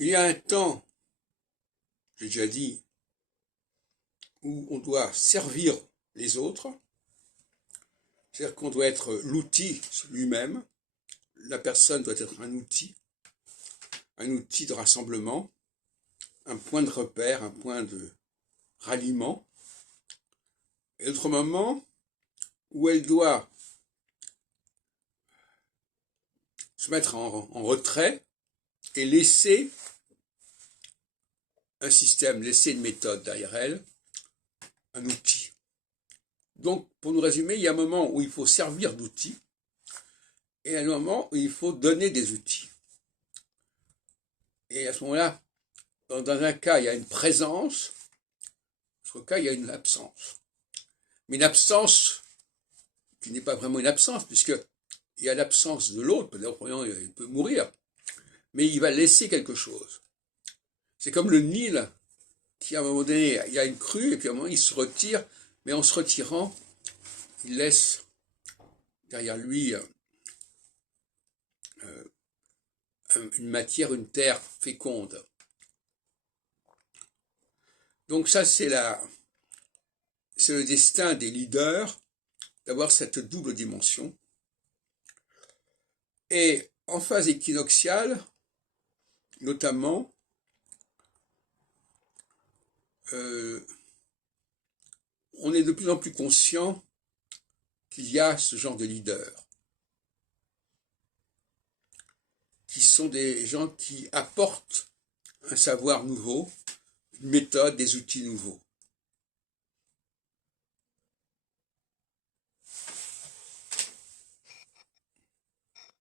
Il y a un temps, j'ai déjà dit, où on doit servir les autres, c'est-à-dire qu'on doit être l'outil lui-même, la personne doit être un outil de rassemblement, un point de repère, un point de ralliement, et d'autres moments où elle doit se mettre en retrait et laisser un système, laisser une méthode derrière elle, un outil. Donc, pour nous résumer, il y a un moment où il faut servir d'outil et un moment où il faut donner des outils. Et à ce moment-là, dans un cas, il y a une présence, dans l'autre cas, il y a une absence. Mais une absence qui n'est pas vraiment une absence, puisqu'il y a l'absence de l'autre, il peut mourir, mais il va laisser quelque chose. C'est comme le Nil, qui à un moment donné, il y a une crue, et puis à un moment, il se retire, mais en se retirant, il laisse derrière lui une matière, une terre féconde. Donc ça, c'est le destin des leaders, d'avoir cette double dimension. Et en phase équinoxiale, notamment, on est de plus en plus conscient qu'il y a ce genre de leaders, qui sont des gens qui apportent un savoir nouveau, une méthode, des outils nouveaux.